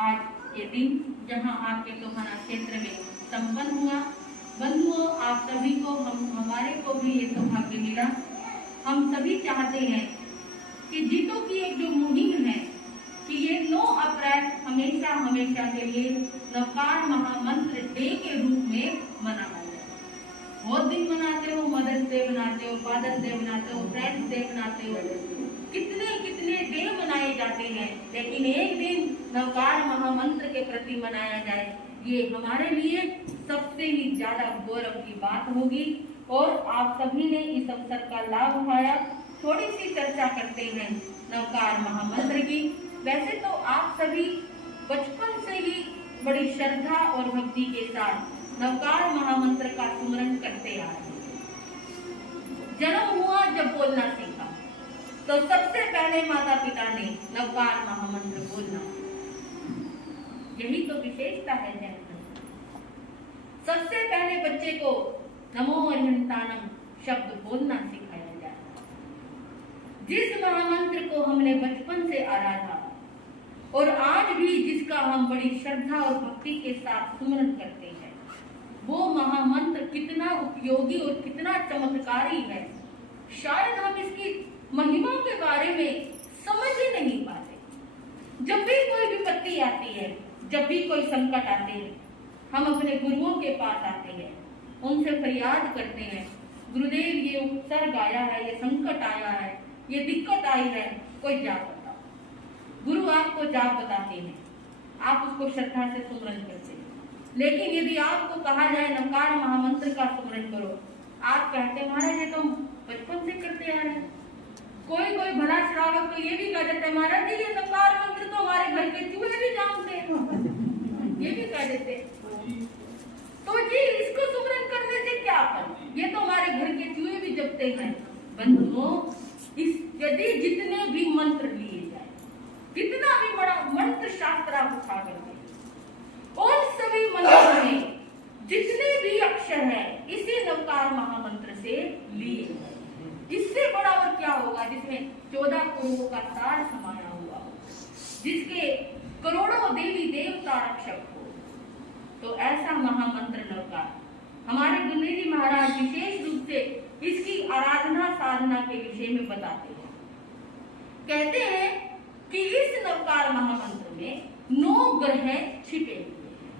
आज ये दिन जहां आपके लोहाना क्षेत्र में संपन्न हुआ। बंधुओं, आप सभी को हमारे को भी ये सौभाग्य मिला। हम सभी चाहते हैं कि जीतो की एक जो मुहिम है कि ये 9 अप्रैल हमेशा हमेशा के लिए नवकार महामंत्र डे के रूप में मनाया जाए। बहुत दिन मनाते हो, मदर्स डे मनाते हो, फादर्स डे मनाते हो, फ्रेंड्स डे मनाते हो, कितने कितने डे मनाए जाते हैं, लेकिन एक दिन नवकार महामंत्र के प्रति मनाया जाए, ये हमारे लिए सबसे ही ज्यादा गौरव की बात होगी। और आप सभी ने इस अवसर का लाभ उठाया। थोड़ी सी चर्चा करते हैं नवकार महामंत्र की। वैसे तो आप सभी बचपन से ही बड़ी श्रद्धा और भक्ति के साथ नवकार महामंत्र का सुमरन करते आ रहे हैं। जन्म हुआ जब बोलना सीखा तो सबसे पहले माता पिता ने नवकार महामंत्र बोलना, यही तो विशेषता है जैन धर्म। सबसे पहले बच्चे को नमो अरिहंतानम शब्द बोलना सिखाया जाए। जिस महामंत्र को हमने बचपन से आराधा और आज भी जिसका हम बड़ी श्रद्धा और भक्ति के साथ सुमरन करते हैं, वो महामंत्र कितना उपयोगी और कितना चमत्कारी है, शायद हम इसकी महिमा के बारे में समझ ही नहीं पाते। जब भी कोई विपत्ति आती है, जब भी कोई संकट आते हैं, हम अपने गुरुओं के पास आते हैं, उनसे फरियाद करते हैं, गुरुदेव ये उपसर्ग आया है, ये संकट आया है, ये दिक्कत आई है, कोई जाप बताओ। गुरु आपको जाप बताते हैं, आप उसको श्रद्धा से सुमरन करते हैं। लेकिन यदि आपको कहा जाए नवकार महामंत्र का सुमरन करो, आप कहते हैं महाराज ये तो बचपन से करते आ रहे हैं। कोई कोई भला श्रावक तो ये भी कह देते हैं महाराज जी ये नवकार मंत्र तो हमारे घर के चूहे भी जानते हैं, ये भी कह देते हैं। तो जी इसको सुमरन करने से क्या फल, ये तो हमारे घर के चूहे भी जपते हैं। बंधुओं, इस यदि जितने भी मंत्र लिए जाए, कितना भी बड़ा मंत्र शास्त्र आप उठा करके, और सभी मंत्रों में जितने भी अक्षर है इसी नवकार महामंत्र से लिए जाए। इससे बड़ा और क्या होगा जिसमें 14 करोड़ों का सार समाया हुआ, जिसके करोड़ों देवी देवता रक्षक हो। तो ऐसा महामंत्र नवकार हमारे गुरुदेव जी महाराज विशेष रूप से इसकी आराधना साधना के विषय में बताते हैं। कहते हैं कि इस नवकार महामंत्र में 9 ग्रह छिपे हुए हैं।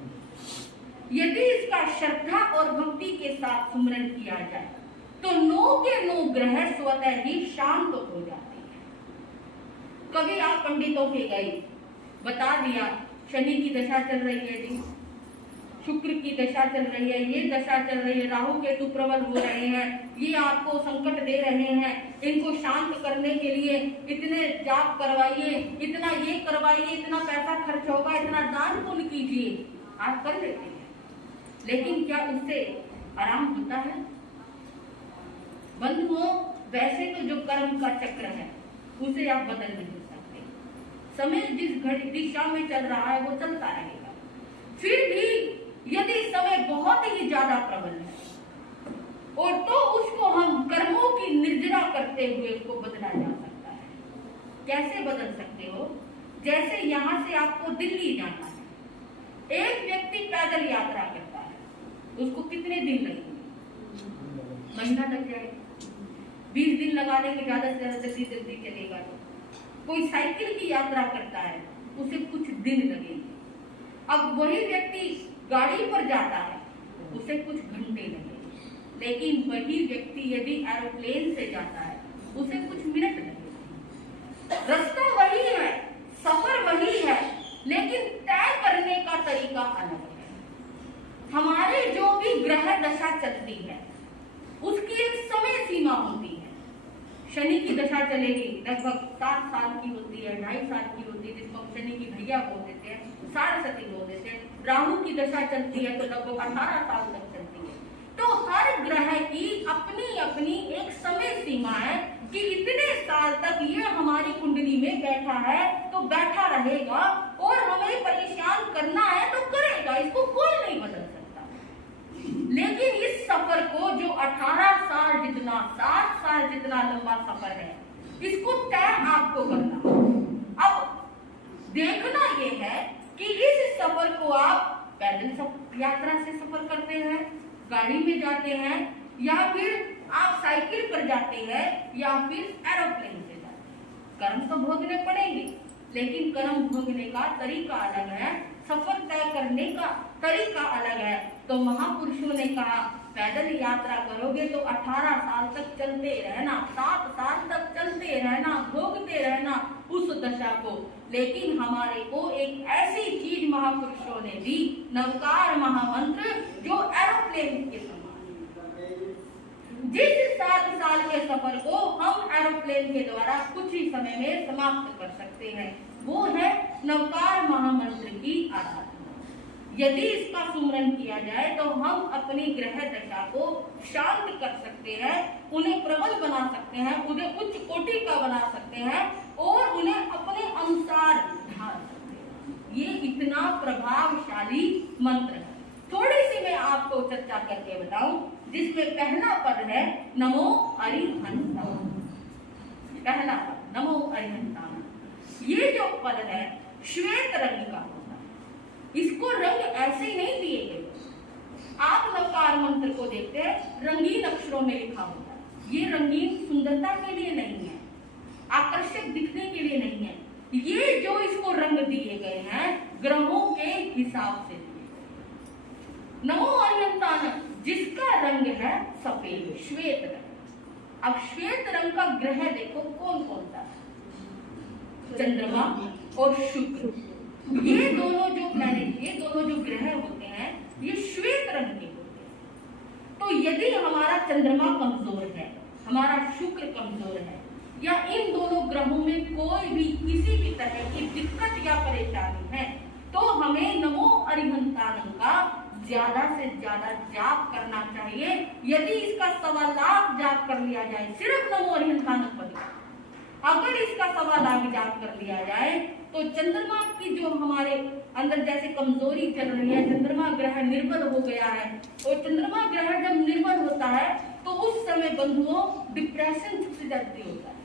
यदि इसका श्रद्धा और भक्ति के साथ सुमरन किया जाए तो 9 के 9 ग्रह स्वतः ही शांत हो जाते हैं। कभी आप पंडितों के गए, बता दिया शनि की दशा चल रही है जी, शुक्र की दशा चल रही है, ये दशा चल रही है, राहु केतु प्रबल हो रहे हैं, ये आपको संकट दे रहे हैं, इनको शांत करने के लिए इतने जाप करवाइए, इतना ये करवाइए, इतना पैसा खर्च होगा, इतना दान पुण्य कीजिए, आप कर लेते हैं। लेकिन क्या उससे आराम होता है? बंधुओं, वैसे तो जो कर्म का चक्र है उसे आप बदल नहीं सकते। समय जिस घड़ी दिशा में चल रहा है वो चलता रहेगा। फिर भी यदि समय बहुत ही ज्यादा प्रबल है और तो उसको हम कर्मों की निर्जरा करते हुए उसको बदला जा सकता है। कैसे बदल सकते हो? जैसे यहाँ से आपको दिल्ली जाना है, एक व्यक्ति पैदल यात्रा करता है, उसको कितने दिन लगेंगे? महीना लग जाएगा। 20 दिन लगाने के ज्यादा से ज्यादा जल्दी चलेगा। कोई साइकिल की यात्रा करता है, उसे कुछ दिन लगेंगे। अब वही व्यक्ति गाड़ी पर जाता है, उसे कुछ घंटे लगेंगे। लेकिन वही व्यक्ति यदि एरोप्लेन से जाता है, उसे कुछ मिनट लगेंगे। रास्ता वही है, सफर वही है, लेकिन तय करने का तरीका अलग है। हमारे जो भी ग्रह दशा चलती है उसकी एक समय सीमा होती है। शनि की दशा चलेगी, लगभग 7 साल की होती है, 2.5 साल की होती है, जिसको शनि की भैया बोल देते हैं, सारस्वती बोल देते हैं। राहु की दशा चलती है तो लगभग 18 साल तक चलती है। तो हर ग्रह की अपनी अपनी एक समय सीमा है कि इतने साल तक ये हमारी कुंडली में बैठा है तो बैठा रहेगा, और हमें परेशान करना है तो करेगा, इसको कोई नहीं बदल सकता। लेकिन इस सफर को जो 18 साल जितना, 7 साल जितना लंबा सफर है, इसको तय आपको करना। अब देखना ये है कि इस सफर को आप पैदल यात्रा से सफर करते हैं, गाड़ी में जाते हैं, या फिर आप साइकिल पर जाते हैं, या फिर एरोप्लेन से जाते हैं। कर्म तो भोगने पड़ेंगे, लेकिन कर्म भोगने का तरीका अलग है, सफर तय करने का तरीका अलग है। तो महापुरुषों ने कहा पैदल यात्रा करोगे तो 18 साल तक चलते रहना, 7 साल तक चलते रहना, भोगते रहना उस दशा को। लेकिन हमारे को एक ऐसी चीज महापुरुषों ने दी, नवकार महामंत्र, जो एरोप्लेन के समान। जिस 7 साल के सफर को हम एरोप्लेन के द्वारा कुछ ही समय में समाप्त कर सकते हैं, वो है नवकार महामंत्र की आराधना। यदि इसका सुमरन किया जाए तो हम अपनी ग्रह दशा को शांत कर सकते हैं, उन्हें प्रबल बना सकते हैं, उन्हें उच्च कोटि का बना सकते हैं और उन्हें अपने अनुसार ढाल सकते हैं। ये इतना प्रभावशाली मंत्र है। थोड़ी सी मैं आपको चर्चा करके बताऊं, जिसमें पहला पद है नमो अरिहंताय। पहला पद नमो अरिहंताय। ये जो पद है श्वेत रंग का होता है, इसको रंग ऐसे ही नहीं दिए गए। आप नवकार मंत्र को देखते हैं, रंगीन अक्षरों में लिखा होता है। ये रंगीन सुंदरता के लिए नहीं है, आकर्षक दिखने के लिए नहीं है। ये जो इसको रंग दिए गए हैं ग्रहों के हिसाब से दिए गए। नमो अरिहंताय जिसका रंग है सफेद, श्वेत रंग। अब श्वेत रंग का ग्रह देखो कौन कौन सा है, चंद्रमा और शुक्र। ये दोनों जो प्लैनेट, ये दोनों जो ग्रह होते हैं, ये श्वेत रंग के होते हैं। तो यदि हमारा चंद्रमा कमजोर है, हमारा शुक्र कमजोर है, या इन दोनों ग्रहों में कोई भी किसी भी तरह की दिक्कत या परेशानी है, तो हमें नमो अरिहंताय का ज्यादा से ज्यादा जाप करना चाहिए। यदि इसका 1.25 लाख जाप कर लिया जाए, सिर्फ नमो अरिहंताय पद, अगर इसका 1.25 लाख जाप कर लिया जाए, तो चंद्रमा की जो हमारे अंदर जैसे कमजोरी चल रही है, चंद्रमा ग्रह निर्बल हो गया है, और चंद्रमा ग्रह जब निर्बल होता है तो उस समय बंधुओं डिप्रेशन सबसे जल्दी होता है।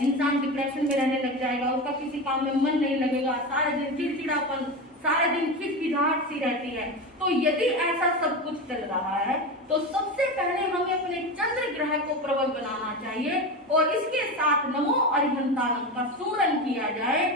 इंसान डिप्रेशन में रहने लग जाएगा, उसका किसी काम में मन नहीं लगेगा, सारे दिन चिड़चिड़ापन, सारे दिन खिचखिचाहट सी रहती है। तो यदि ऐसा सब कुछ चल रहा है, तो सबसे पहले हमें अपने चंद्र ग्रह को प्रबल बनाना चाहिए, और इसके साथ नमो अरिहंताय का सुमरन किया जाए।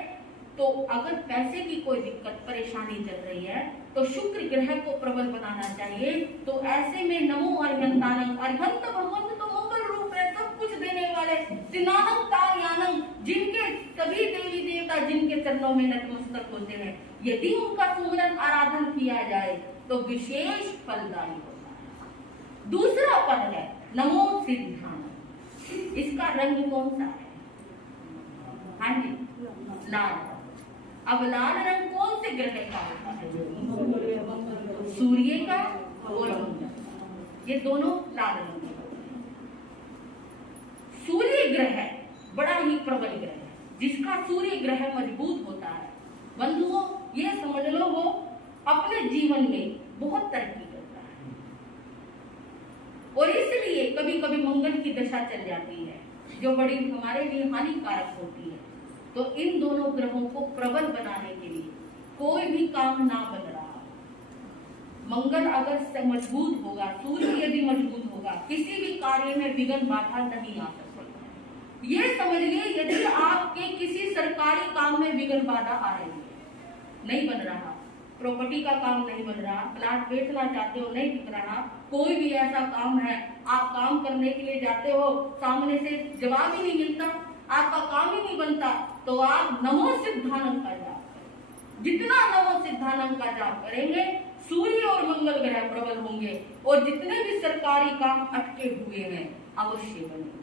तो अगर पैसे की कोई दिक्कत परेशानी चल रही है, तो शुक्र ग्रह को प्रबल बनाना चाहिए। तो ऐसे में नमो अरिहंताय, अरिहंत भगवंत तो मंगल रूप है, सब कुछ देने वाले, तिनानम तार्यानम, जिनके सभी देवी देवता जिनके चरणों में नतमस्तक होते हैं, यदि उनका सुमरन आराधन किया जाए तो विशेष फलदायी होता है। दूसरा पद है नमो सिद्धानम। इसका रंग कौन सा है? हाँ जी, लाल। अब लाल रंग कौन से ग्रह का होता है? सूर्य का और मंगल, ये दोनों लाल रंग के होते हैं। सूर्य ग्रह बड़ा ही प्रबल ग्रह है, जिसका सूर्य ग्रह मजबूत होता है, बंधुओं ये समझ लो वो अपने जीवन में बहुत तरक्की करता है। और इसलिए कभी कभी मंगल की दशा चल जाती है, जो बड़ी हमारे लिए हानिकारक होती है। तो इन दोनों ग्रहों को प्रबल बनाने के लिए कोई भी काम ना बन रहा, मंगल अगर मजबूत होगा, सूर्य यदि मजबूत होगा, किसी भी कार्य में विघ्न बाधा नहीं आ सकती। ये समझ लिए यदि आपके किसी सरकारी काम में विघ्न बाधा आ रही है, नहीं बन रहा, प्रॉपर्टी का काम नहीं बन रहा, प्लाट बेचना चाहते हो नहीं बिक रहा, कोई भी ऐसा काम है, आप काम करने के लिए जाते हो, सामने से जवाब ही नहीं मिलता, आपका काम ही नहीं बनता, तो आप नमो सिद्धानम का जाप करें। जितना नमो सिद्धानम का जाप करेंगे, सूर्य और मंगल ग्रह प्रबल होंगे, और जितने भी सरकारी काम अटके हुए हैं अवश्य बनेंगे।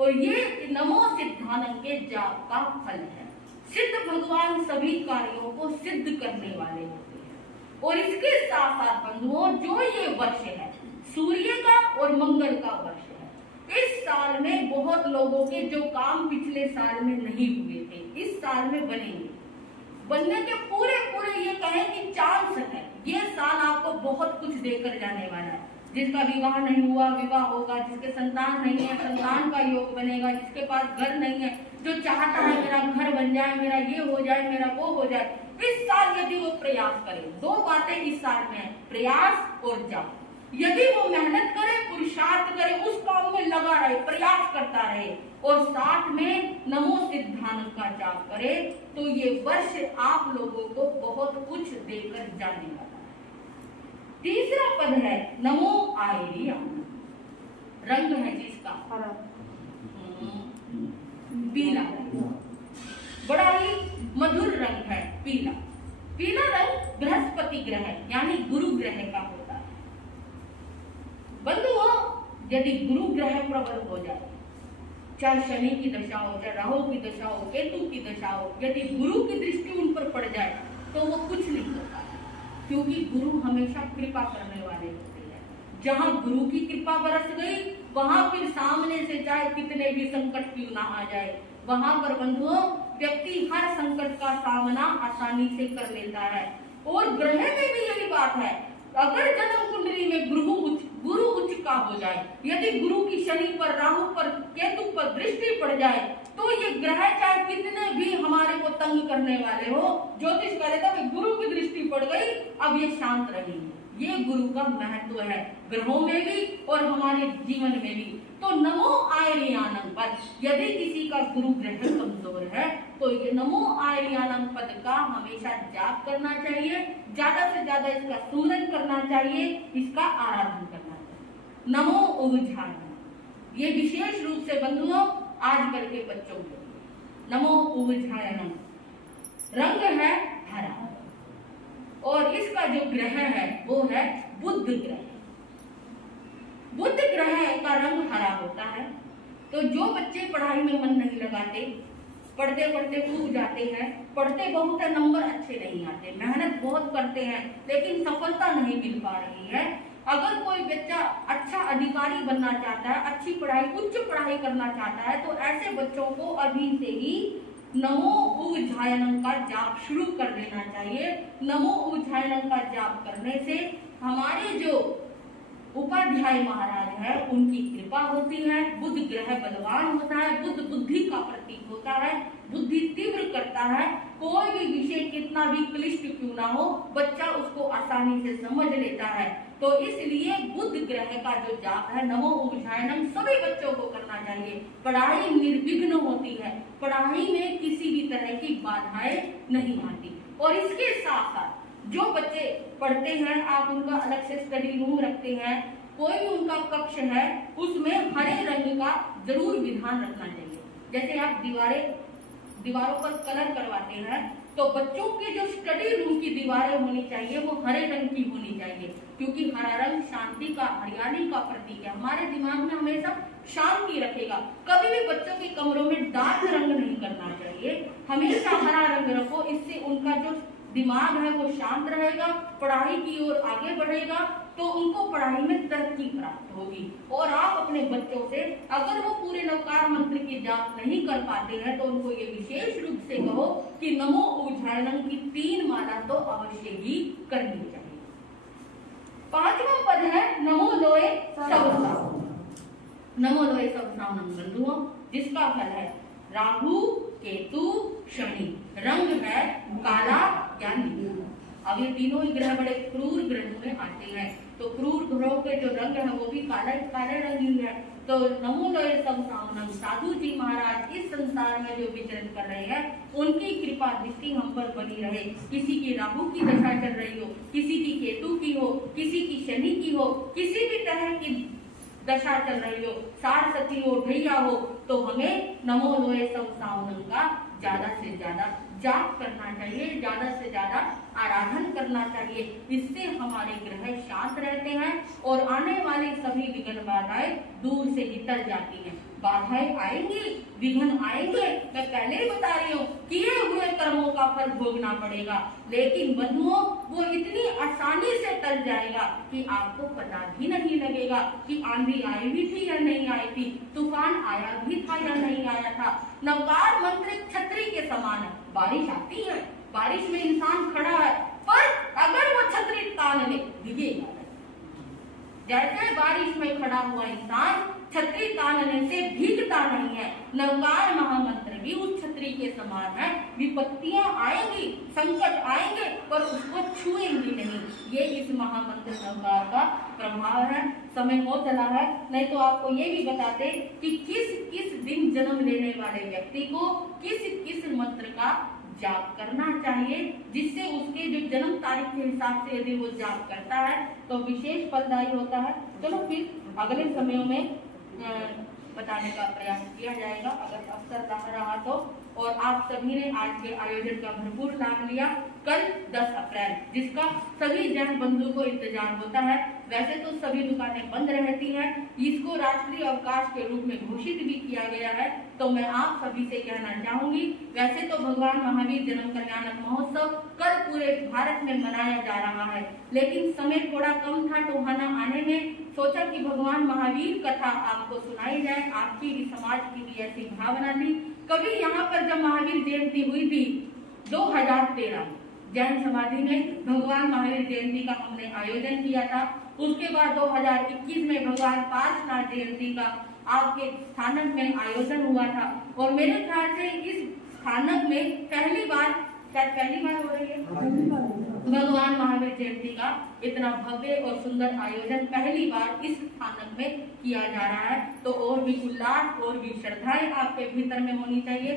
और ये नमो सिद्धानम के जाप का फल है। सिद्ध भगवान सभी कार्यों को सिद्ध करने वाले होते हैं। और इसके साथ साथ बंधुओं, जो ये वर्ष है सूर्य का और मंगल का वर्ष है, इस साल में बहुत लोगों के जो काम पिछले साल में नहीं हुए थे, इस साल में बनेंगे। बनने के पूरे ये कहें कि चांस है, ये साल आपको बहुत कुछ देकर जाने वाला है। जिसका विवाह नहीं हुआ विवाह होगा, जिसके संतान नहीं है संतान का योग बनेगा, जिसके पास घर नहीं है, जो चाहता है मेरा घर बन जाए, मेरा ये हो जाए, मेरा वो हो जाए, इस साल यदि वो प्रयास करे, दो बातें इस साल में है, प्रयास और जाप। यदि वो मेहनत करे, पुरुषार्थ करे, उस काम में लगा रहे, प्रयास करता रहे और साथ में नमो सिद्धांत का जाप करे, तो ये वर्ष आप लोगों को बहुत कुछ देकर जाने वाला है। तीसरा पद है नमो आयरिया, रंग है जिसका पीला, बड़ा ही मधुर रंग है पीला। पीला रंग बृहस्पति ग्रह यानी गुरु ग्रह का होता है। बंधुओं, यदि गुरु ग्रह प्रबल हो जाए, चाहे शनि की दशा हो, चाहे राहु की दशा हो, केतु की दशा हो, यदि गुरु की दृष्टि उन पर पड़ जाए तो वो कुछ नहीं होता, क्योंकि गुरु हमेशा कृपा करने वाले होते हैं। जहां गुरु की कृपा बरस गई, वहां फिर सामने से चाहे कितने भी संकट क्यों ना आ जाए, वहां पर बंधुओं व्यक्ति हर संकट का सामना आसानी से कर लेता है। और ग्रह में भी यही बात है, अगर जन्म कुंडली में गुरु उच्च का हो जाए, यदि गुरु की शनि पर, राहु पर, केतु पर दृष्टि पड़ जाए, तो ये ग्रह चाहे कितने भी हमारे को तंग करने वाले हो, ज्योतिष कह देता है गुरु की दृष्टि पड़ गई, अब ये शांत रहेंगे। ये गुरु का महत्व है ग्रहों में भी और हमारे जीवन में भी। तो नमो आयरियानम पद, यदि किसी का गुरु ग्रह कमजोर है तो ये नमो आयरियानम पद का हमेशा जाप करना चाहिए, ज्यादा से ज्यादा इसका सुमरन करना चाहिए, इसका आराधन करना चाहिए। नमो उवझायनम, ये विशेष रूप से बंधुओं आजकल के बच्चों के नमो उवझायनम, रंग है हरा और इसका जो ग्रह है वो है बुध ग्रह। बुध ग्रह का रंग हरा होता है। तो जो बच्चे पढ़ाई में मन नहीं लगाते, पढ़ते पढ़ते ऊब जाते हैं, पढ़ते बहुत है, नंबर अच्छे नहीं आते, मेहनत बहुत करते हैं लेकिन सफलता नहीं मिल पा रही है, अगर कोई बच्चा अच्छा अधिकारी बनना चाहता है, अच्छी पढ़ाई, उच्च पढ़ाई करना चाहता है, तो ऐसे बच्चों को अभी से ही नमो उवझायनम का जाप शुरू कर देना चाहिए। नमो उवझायनम का जाप करने से हमारे जो उपाध्याय महाराज है उनकी कृपा होती है, बुध ग्रह बलवान होता है, बुध बुद्धि का प्रतीक होता है, बुद्धि तीव्र करता है, कोई भी विषय कितना भी क्लिष्ट क्यों ना हो, बच्चा उसको आसानी से समझ लेता है। तो इसलिए बुध ग्रह का जो जाप है नमो उवझायनम सभी बच्चों को करना चाहिए। पढ़ाई निर्विघ्न होती है, पढ़ाई में किसी भी तरह की बाधाएं नहीं आती। और इसके साथ साथ जो बच्चे पढ़ते हैं, आप उनका अलग से स्टडी रूम रखते हैं, कोई भी उनका कक्ष है, उसमें हरे रंग का जरूर विधान रखना चाहिए। जैसे आप दीवारों पर कलर करवाते हैं, तो बच्चों के जो स्टडी रूम की दीवारें होनी चाहिए वो हरे रंग की होनी चाहिए, क्योंकि हरा रंग शांति का, हरियाली का प्रतीक है, हमारे दिमाग में हमेशा शांति रखेगा। कभी भी बच्चों के कमरों में डार्क रंग नहीं करना चाहिए, हमेशा हरा रंग रखो, इससे उनका जो दिमाग है वो शांत रहेगा, पढ़ाई की ओर आगे बढ़ेगा, तो उनको पढ़ाई में तरक्की प्राप्त होगी। और आप अपने बच्चों से अगर वो पूरे नवकार मंत्र की जाप नहीं कर पाते हैं तो उनको ये विशेष रूप से कहो कि नमो उवझायनम की 3 माला तो अवश्य ही करनी चाहिए। 5वां पद है नमो लोए सवसाव। नमो लोए सवसाव बंधुओं, जिसका फल है राहु, केतु, शनि, रंग है काला या नीला। अब ये तीनों ही ग्रह बड़े क्रूर ग्रहों में आते हैं, तो क्रूर ग्रहों के जो रंग है वो भी काले रंग ही है। तो नमो लोए सवसावनम, साधु जी महाराज इस संसार में जो विचरण कर रहे हैं उनकी कृपा दृष्टि हम पर बनी रहे। किसी की राहु की दशा चल रही हो, किसी की केतु की हो, किसी की शनि की हो, किसी भी तरह की दशा चल रही हो, सारस्वती हो, ढैया हो, तो हमें नमो लोए सवसावनम का ज्यादा से ज्यादा जाप करना चाहिए, ज्यादा से ज्यादा आराधन करना चाहिए। इससे हमारे ग्रह शांत रहते हैं और आने वाली सभी विघ्न बाधाएं दूर से ही टल जाती हैं। बाधाएं आएंगी, विघ्न आएंगे, मैं पहले ही बता रही हूँ, किए हुए कर्मों का फल भोगना पड़ेगा, लेकिन बंधुओं वो इतनी आसानी से टल जाएगा कि आपको पता भी नहीं लगेगा कि आंधी आई भी थी या नहीं आई थी, तूफान आया भी था या नहीं आया था। नवकार मंत्र छतरी के समान है, बारिश आती है, बारिश में इंसान खड़ा है, पर अगर वो छतरी तान ले भीगेगा। जैसे खड़ा हुआ इंसान छतरी तानने से भीगता नहीं है। नवकार महामंत्र भी उस छतरी के समान है। विपत्तियां आएंगी, संकट आएंगे, पर उसको छुएंगी नहीं। ये इस महामंत्र नवकार का प्रभाव है। समय हो चला है, नहीं तो आपको ये भी बताते कि किस किस दिन जन्म लेने वाले व्यक्ति को किस किस मंत्र का जाप करना चाहिए, जिससे उसके जो जन्म तारीख के हिसाब से यदि वो जाप करता है तो विशेष फलदायी होता है। चलो फिर अगले समयों में बताने का प्रयास किया जाएगा अगर अवसर रहा तो। और आप सभी ने आज के आयोजन का भरपूर लाभ लिया। कल 10 अप्रैल जिसका सभी जैन बंधु को इंतजार होता है। वैसे तो सभी दुकानें बंद रहती हैं, इसको राष्ट्रीय अवकाश के रूप में घोषित भी किया गया है। तो मैं आप सभी से कहना चाहूंगी, वैसे तो भगवान महावीर जन्म कल्याणक महोत्सव कल पूरे भारत में मनाया जा रहा है, लेकिन समय थोड़ा कम था। टोहाना आने में सोचा कि भगवान महावीर कथा आपको सुनाई जाए, आपकी भी समाज की भी ऐसी भावना थी। कभी यहाँ पर जब महावीर जयंती हुई थी 2013 जैन समाधि में भगवान महावीर जयंती का हमने आयोजन किया था। उसके बाद 2021 में भगवान पार्श्वनाथ जयंती का आपके स्थानक में आयोजन हुआ था। और मेरे ख्याल से इस स्थानक में पहली बार हो रही है भगवान महावीर जयंती का इतना भव्य और सुंदर आयोजन पहली बार इस स्थानक में किया जा रहा है। तो और भी उल्लास और भी श्रद्धाएं आपके भीतर में होनी चाहिए।